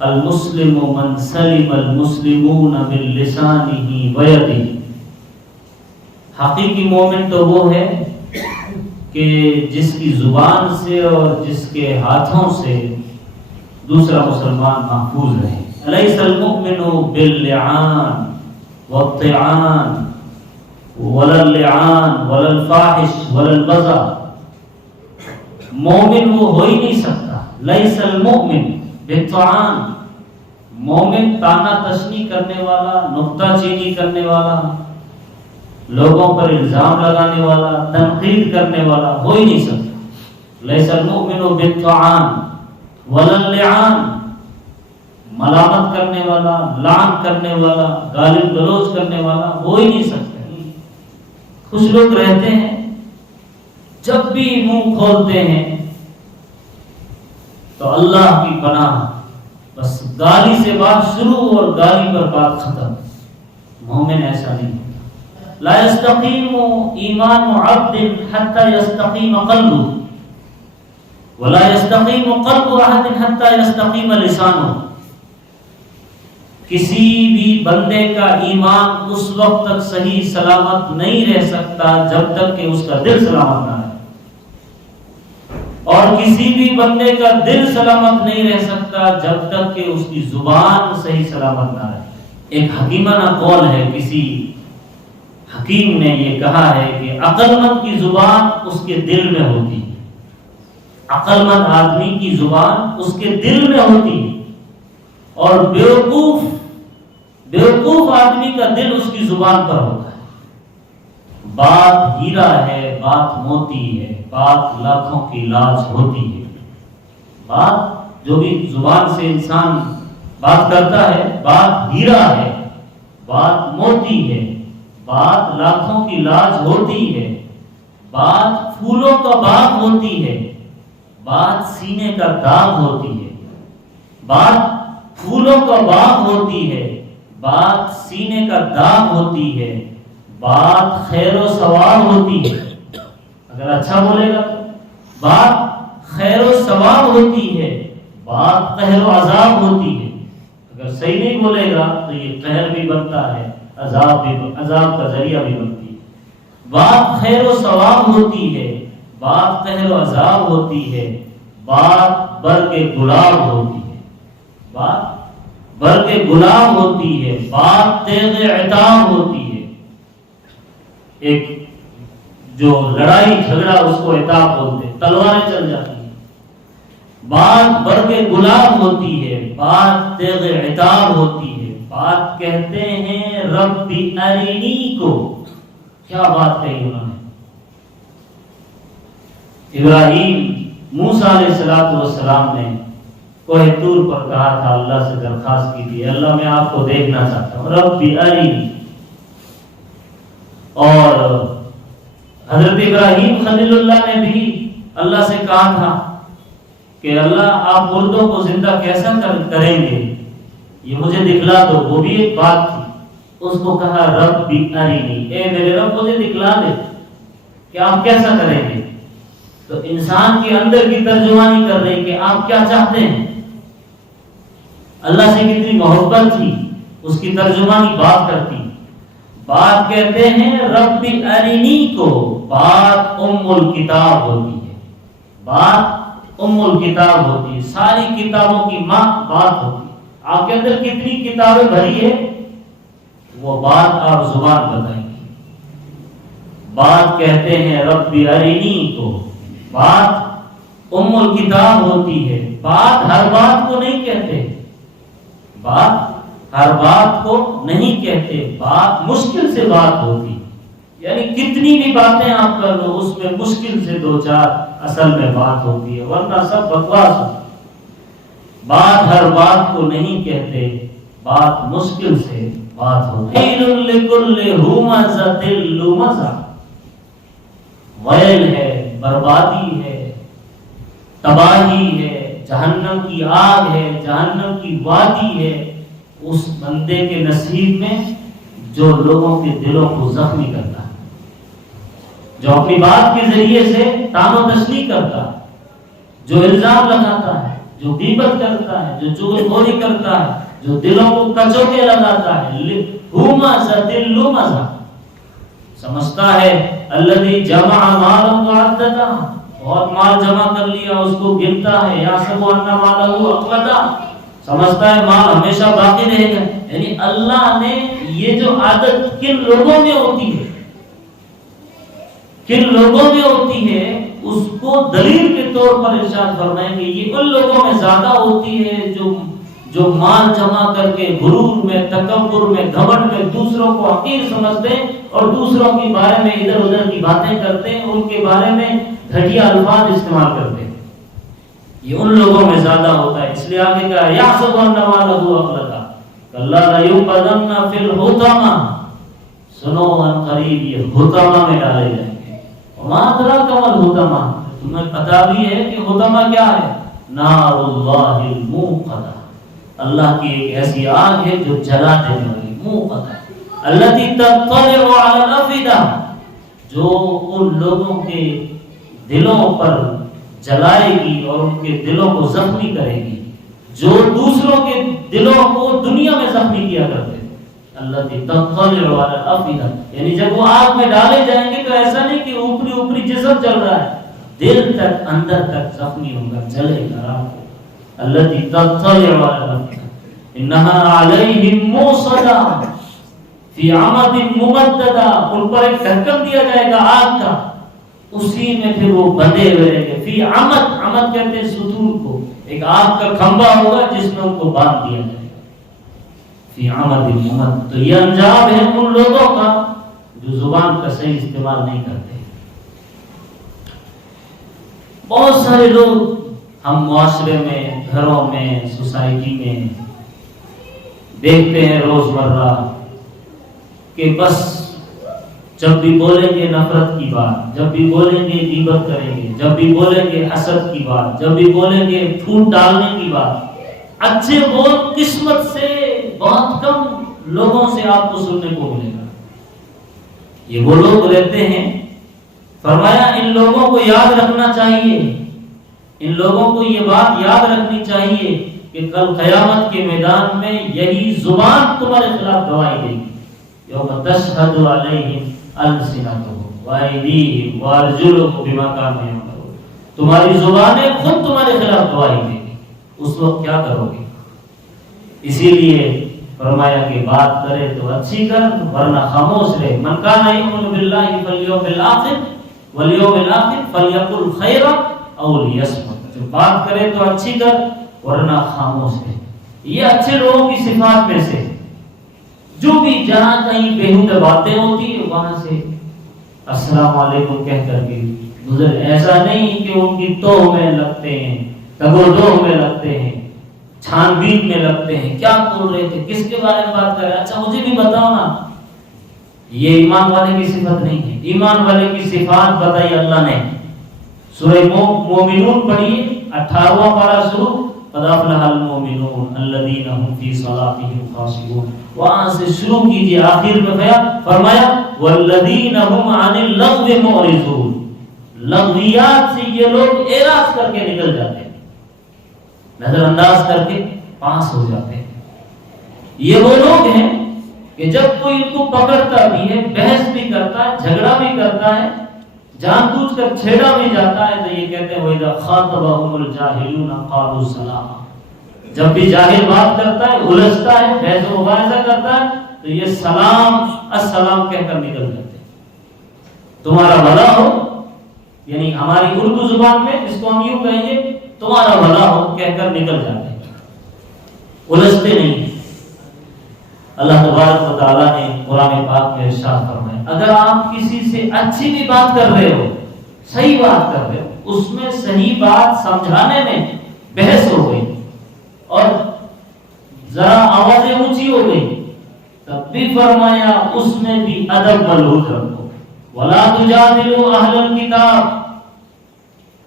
المسلم من سلم المسلمون من لسانه ویدہ، حقیقی مومن تو وہ ہے کہ جس کی زبان سے اور جس کے ہاتھوں سے دوسرا مسلمان محفوظ رہے۔ الیس المؤمن باللعان والطعان ولا اللعان ولا الفاحش ولا البذا، مومن وہ ہو ہی نہیں سکتا۔ لیس المؤمن بالطعان، مومن تانا تشنی کرنے والا، نکتہ چینی کرنے والا، لوگوں پر الزام لگانے والا، تنقید کرنے والا ہو ہی نہیں سکتا۔ لیس المؤمن بالطعان ولا اللعان، ملامت کرنے والا، لعن کرنے والا، گالی گلوچ کرنے والا ہو ہی نہیں سکتا۔ کچھ لوگ رہتے ہیں جب بھی منہ کھولتے ہیں تو اللہ کی پناہ، بس گالی سے بات شروع اور گالی پر بات ختم۔ مومن ایسا نہیں ہوتا۔ لا يستقيم ایمان عبد حتى يستقيم قلبه ولا يستقيم قلب احد حتى يستقيم لسانه، کسی بھی بندے کا ایمان اس وقت تک صحیح سلامت نہیں رہ سکتا جب تک کہ اس کا دل سلامت نہ رہے، اور کسی بھی بندے کا دل سلامت نہیں رہ سکتا جب تک کہ اس کی زبان صحیح سلامت نہ رہے۔ ایک حکیمانہ قول ہے، کسی حکیم نے یہ کہا ہے کہ عقل مند کی زبان اس کے دل میں ہوتی ہے، عقل مند آدمی کی زبان اس کے دل میں ہوتی ہے، اور بیوقوف آدمی کا دل اس کی زبان پر ہوتا ہے۔ بات ہیرا ہے، بات موتی ہے، بات لاکھوں کی لاج ہوتی ہے۔ بات جو بھی زبان سے انسان بات کرتا ہے، بات ہیرا ہے، بات موتی ہے، بات لاکھوں کی لاج ہوتی ہے، بات پھولوں کا باغ ہوتی ہے، بات سینے کا داغ ہوتی ہے، بات پھولوں کا باغ ہوتی ہے، بات سینے کا داغ ہوتی ہے، بات خیر و ثواب ہوتی ہے، اگر اچھا بولے گا تو بات خیر و ثواب ہوتی ہے، بات قہر و عذاب ہوتی ہے، اگر صحیح نہیں بولے گا تو یہ قہر بھی بنتا ہے، عذاب کا ذریعہ بھی بنتی ہے۔ بات خیر و ثواب ہوتی ہے، بات قہر و عذاب ہوتی ہے، بات برگ گلاب ہوتی ہے، بات برگ گلاب ہوتی ہے، بات تیغ عتاب ہوتی ہے۔ ایک جو لڑائی جھگڑا اس کو عتاب بولتے ہیں، تلواریں چل جاتی ہیں۔ بات برگ گلاب ہوتی ہے، بات تیغ عتاب ہوتی ہے، بات کہتے ہیں رب ارینی کو۔ کیا بات کہی انہوں نے؟ ابراہیم موسیٰ علیہ السلام نے کوہ طور پر کہا تھا، اللہ سے درخواست کی تھی، اللہ میں آپ کو دیکھنا چاہتا ہوں، رب ارینی۔ اور حضرت ابراہیم خلیل اللہ نے بھی اللہ سے کہا تھا کہ اللہ آپ مردوں کو زندہ کیسا کریں گے، یہ مجھے دکھلا دو۔ وہ بھی ایک بات تھی، اس کو کہا رب ارینی، اے میرے رب مجھے دکھلا دے کہ آپ کیسا کریں گے۔ تو انسان کے اندر کی ترجمانی کر رہی کہ آپ کیا چاہتے ہیں۔ اللہ سے کتنی محبت تھی، اس کی ترجمانی بات کرتی۔ بات کہتے ہیں رب ارینی کو، بات ام الکتاب ہوتی ہے، بات ام الکتاب ہوتی ہے، ساری کتابوں کی ماں بات ہوتی ہے۔ آپ کے اندر کتنی کتابیں بھری ہے، وہ بات آپ زبان بتائیں گے۔ بات کہتے ہیں رب ارینی کو، بات ام الکتاب ہوتی ہے۔ بات ہر بات کو نہیں کہتے، بات ہر بات کو نہیں کہتے، بات مشکل سے بات ہوتی، یعنی کتنی بھی باتیں آپ کر لو اس میں مشکل سے دو چار اصل میں بات ہوتی ہے، ورنہ سب بکواس ہوتی ہے۔ بات ہر بات کو نہیں کہتے، بات مشکل سے بات ہوتی ہے۔ لکل ہمزۃ لمزہ، ویل ہے، بربادی ہے، تباہی ہے، جہنم کی آگ ہے، جہنم کی وادی ہے اس بندے کے نصیب میں جو لوگوں کے دلوں کو زخمی کرتا ہے، جو اپنی بات کے ذریعے سے تان و تشنیع کرتا ہے، جو الزام لگاتا ہے، جو غیبت کرتا ہے، جو چغلخوری کرتا ہے، جو دلوں کو کچوکے لگاتا ہے، ہمزہ دل لمزہ، سمجھتا ہے الذی جمع مالا وعددا، بہت مال جمع کر لیا، اس کو گنتا ہے، یحسب ان مالہ اخلدا، سمجھتا ہے مال ہمیشہ باقی رہے گا۔ یعنی اللہ نے یہ جو عادت کن لوگوں میں ہوتی ہے، کن لوگوں میں ہوتی ہے، اس کو دلیل کے طور پر ارشاد فرمائیں گے یہ ان لوگوں میں زیادہ ہوتی ہے جو مال جمع کر کے غرور میں، تکبر میں، گھمنڈ میں دوسروں کو حقیر سمجھتے ہیں اور دوسروں کے بارے میں ادھر ادھر کی باتیں کرتے ہیں، ان کے بارے میں گھٹیا الفاظ استعمال کرتے ہیں، یہ ان لوگوں میں زیادہ ہوتا ہے۔ اس لیے آگے کہا یحسب ان مالہ اخلدا کلا لینبذن فی الحطمہ، سنو ان قریب یہ حطمہ میں ڈالے جائیں گے۔ وما ادراک ما الحطمہ، تمہیں پتہ بھی ہے کہ حطمہ کیا ہے؟ نار اللہ الموقدہ، اللہ کی ایک ایسی آگ ہے جو جلا دینے والی، موقدہ التی تطلع علی الافئدہ، جو ان لوگوں کے دلوں پر جلائے گی اور ان کے دلوں کو زخمی کرے گی جو دوسروں کے دلوں کو دنیا میں زخمی کیا کرتے ہیں۔ التی تطلع علی الافئدہ، یعنی جب وہ آگ میں ڈالے جائیں گے تو ایسا نہیں کہ اوپری اوپری جسم جل رہا ہے، دل تک اندر تک زخمی ہوگا، جلے گا راہ۔ التی تطلع علی الافئدہ انہا علیہم موصدہ فی عمد ممددہ، ان پر ایک ڈھکن دیا جائے گا آگ کا، اسی میں پھر وہ بندھے ہوئے رہیں گے۔ فی عمد، عمد کہتے ہیں ستون کو، ایک آگ کا کھمبا ہوگا جس میں ان کو باندھ دیا جائے گا، فی عمد ممددہ۔ تو یہ انجام ہے ان لوگوں کا جو زبان کا صحیح استعمال نہیں کرتے۔ بہت سارے لوگ ہم معاشرے میں، گھروں میں، سوسائٹی میں دیکھتے ہیں روزمرہ کہ بس جب بھی بولیں گے نفرت کی بات، جب بھی بولیں گے غیبت کریں گے، جب بھی بولیں گے حسد کی بات، جب بھی بولیں گے پھوٹ ڈالنے کی بات، اچھے بول قسمت سے بہت کم لوگوں سے آپ کو سننے کو ملے گا۔ یہ وہ لوگ رہتے ہیں، فرمایا ان لوگوں کو یاد رکھنا چاہیے، ان لوگوں کو یہ بات یاد رکھنی چاہیے کہ کل قیامت کے میدان میں یہی زبان تمہارے خلاف گواہی دے گی۔ یوم تشہد علیہم السنتہم وایدیہم وارجلہم بما کانوا یعملون، تمہاری زبانیں خود تمہارے خلاف گواہی دے گی، اس وقت کیا کرو گے؟ اسی لیے فرمایا کہ بات کرے تو اچھی کر ورنہ خاموش رہے۔ من کان یؤمن باللہ والیوم الآخر والیوم الآخر فلیقل خیرا او لیصمت، جو بات کرے تو اچھی کر ورنہ خاموش رہے۔ یہ اچھے لوگوں کی صفات میں سے، جو بھی جہاں کہیں بےہودہ باتیں ہوتی ہیں وہاں سے السلام علیکم کہہ کر کے گزر، ایسا نہیں کہ ان کی توہ میں لگتے ہیں، تگودوہ میں لگتے ہیں، چھان بین میں لگتے ہیں، کیا بول رہے تھے، کس کے بارے میں بات کر رہے ہیں، اچھا مجھے بھی بتاؤ نا۔ یہ ایمان والے کی صفت نہیں ہے۔ ایمان والے کی صفات بتائی اللہ نے، سورہ مومنون پڑھیے 18واں پارہ شروع، قد افلح المؤمنون الذین هم فی صلاتهم خاشعون، وہاں سے شروع کیجئے، آخر میں فرمایا والذین هم عن اللغو معرضون، لغویات سے یہ لوگ اعراض کر کے نکل جاتے ہیں، نظر انداز کر کے پاس ہو جاتے ہیں۔ یہ وہ لوگ ہیں کہ جب کوئی ان کو پکڑتا بھی ہے، بحث بھی کرتا ہے، جھگڑا بھی کرتا ہے، جان بوجھ کر چھیڑا بھی جاتا ہے، تو یہ کہتے ہیں وَإِذَا خَاطَبَهُمُ الْجَاهِلُونَ قَالُوا سَلَامًا، جب بھی جاہل بات کرتا ہے، الجھتا ہے، بحث و مباحثہ کرتا ہے، تو یہ سلام السلام کہہ کر نکل جاتے ہیں۔ تمہارا بھلا ہو، یعنی ہماری اردو زبان میں اس کو ہم یوں کہیں گے تمہارا بھلا ہو کہہ کر نکل جاتے ہیں، الجھتے نہیں۔ اللہ تبارک و تعالیٰ نے قرآن پاک میں ارشاد فرمایا اگر آپ کسی سے اچھی بھی بات کر رہے ہو، صحیح بات کر رہے ہو، اس میں صحیح بات سمجھانے میں بحث ہو گئی اور ذرا آوازیں اونچی ہو گئی، تب بھی فرمایا اس میں بھی ادب ملحوظ رکھو۔ وَلَا تُجَادِلُوا أَهْلَ الْكِتَابِ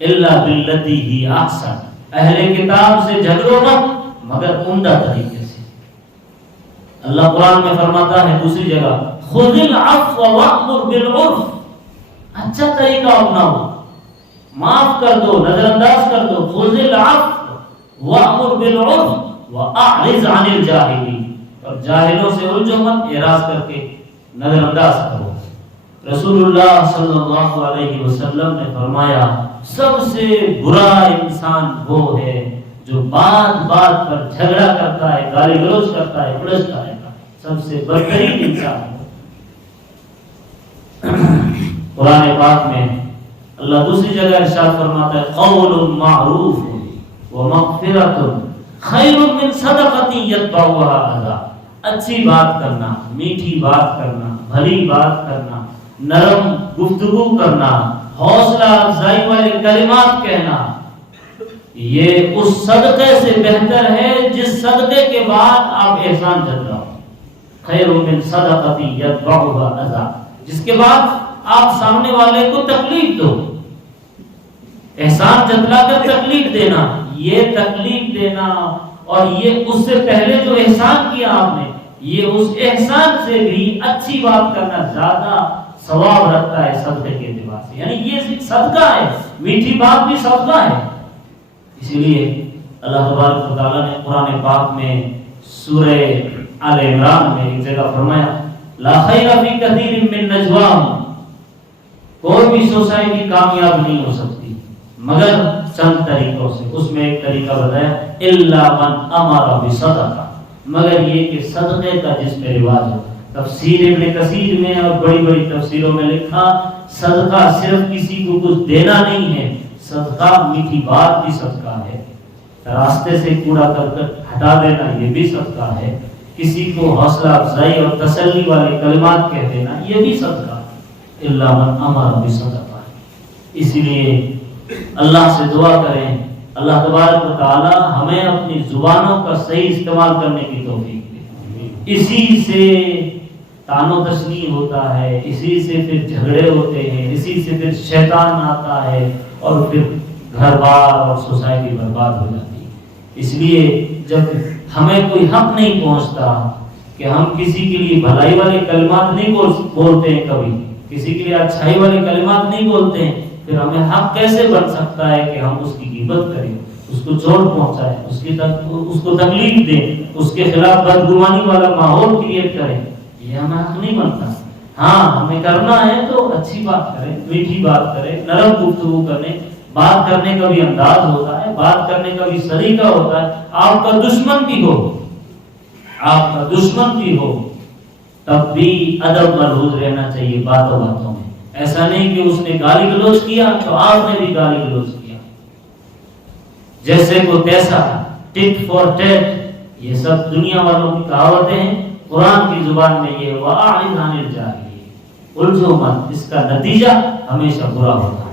إِلَّا بِالَّتِي هِيَ أَحْسَنُ، اہل کتاب سے جھگڑو مت مگر عمدہ طریقے سے۔ اللہ قرآن میں فرماتا ہے دوسری جگہ خُذِ الْعَفْوَ وَأْمُرْ بِالْعُرْفِ، اچھا طریقہ اپناؤ، معاف کر دو، نظر انداز کر دو۔ خُذِ الْعَفْوَ، وَأْمُرْ بِالْعُرْفِ وَأَعْرِضْ عَنِ الْجَاهِلِينَ، اور جاہلوں سے الجھو مت، اعراض کر کے نظر انداز کرو۔ رسول اللہ صلی اللہ علیہ وسلم نے فرمایا سب سے برا انسان وہ ہے جو بات بات پر جھگڑا کرتا ہے، گالی گلوچ کرتا ہے، الجھتا ہے، سب سے بدترین انسان ہے۔ قرآن پاک میں اللہ دوسری جگہ ارشاد فرماتا ہے قول معروف ومغفرۃ خیر من صدقۃ یتبعها اذى، اچھی بات کرنا، میٹھی بات کرنا، بھلی بات کرنا، نرم گفتگو کرنا، حوصلہ افزائی والے کلمات کہنا، یہ اس صدقے سے بہتر ہے جس صدقے کے بعد آپ احسان جتلاؤ۔ خیر من صدقۃ یتبعها اذى، جس کے بعد آپ سامنے والے کو تکلیف دو۔ احسان جتلا کر تکلیف دینا، یہ تکلیف دینا اور یہ اس سے پہلے جو احسان کیا آپ نے، یہ اس احسان سے بھی اچھی بات کرنا زیادہ ثواب رکھتا ہے صدقے کے اعتبار سے۔ یعنی یہ صدقہ ہے، میٹھی بات بھی صدقہ ہے۔ اسی لیے اللہ تبارک و تعالیٰ نے قرآن پاک میں سورہ آل عمران میں ایک جگہ فرمایا لا خیر فی کثیر من نجواہم، کوئی بھی سوسائٹی کامیاب نہیں ہو سکتی مگر چند طریقوں سے۔ اس میں ایک طریقہ بتایا الا من امر بصدقہ، مگر یہ کہ صدقے کا جس پہ رواج ہو۔ تفسیر ابن کثیر میں اور بڑی بڑی تفسیروں میں لکھا صدقہ صرف کسی کو کچھ دینا نہیں ہے، صدقہ میٹھی بات بھی صدقہ ہے، راستے سے کوڑا کرکٹ ہٹا دینا یہ بھی صدقہ ہے، کسی کو حوصلہ افزائی اور تسلی والے کلمات کہہ دینا یہ بھی صدقہ ہے۔ الا من امر بصدقہ۔ اسی لیے اللہ سے دعا کریں اللہ تبارک و تعالی ہمیں اپنی زبانوں کا صحیح استعمال کرنے کی توفیق دے۔ اسی سے طعن و تشنیع ہوتا ہے، اسی سے پھر جھگڑے ہوتے ہیں، اسی سے پھر شیطان آتا ہے اور پھر گھر بار اور سوسائٹی برباد ہو جاتی ہے۔ اس لیے جب ہمیں کوئی حق نہیں پہنچتا کہ ہم کسی کے لیے بھلائی والے کلمات نہیں بولتے ہیں، کبھی کسی کے لیے اچھائی والے کلمات نہیں بولتے ہیں، پھر ہمیں حق کیسے بن سکتا ہے کہ ہم اس کی غیبت کریں، اس کو چوٹ پہنچائیں، اس کو تکلیف دیں، اس کے خلاف بدگمانی والا ماحول کریٹ کریں، یہ ہمیں حق نہیں بنتا۔ ہاں ہمیں کرنا ہے تو اچھی بات کریں، میٹھی بات کریں، نرم گفتگو کریں، بات کرنے کا بھی انداز ہوتا ہے، بات کرنے کا بھی طریقہ ہوتا ہے۔ آپ کا دشمن بھی ہو، آپ کا دشمن بھی ہو تب بھی ادب ملحوظ رہنا چاہیے باتوں باتوں میں۔ ایسا نہیں کہ اس نے گالی گلوچ کیا تو آپ نے بھی گالی گلوچ کیا، جیسے کو تیسا، ٹٹ فور ٹیٹ، یہ سب دنیا والوں کی کہاوتیں ہیں۔ قرآن کی زبان میں یہ وَأَعْرِضْ عَنِ الْجَاهِلِينَ، الجھو مت، اس کا نتیجہ ہمیشہ برا ہوتا ہے۔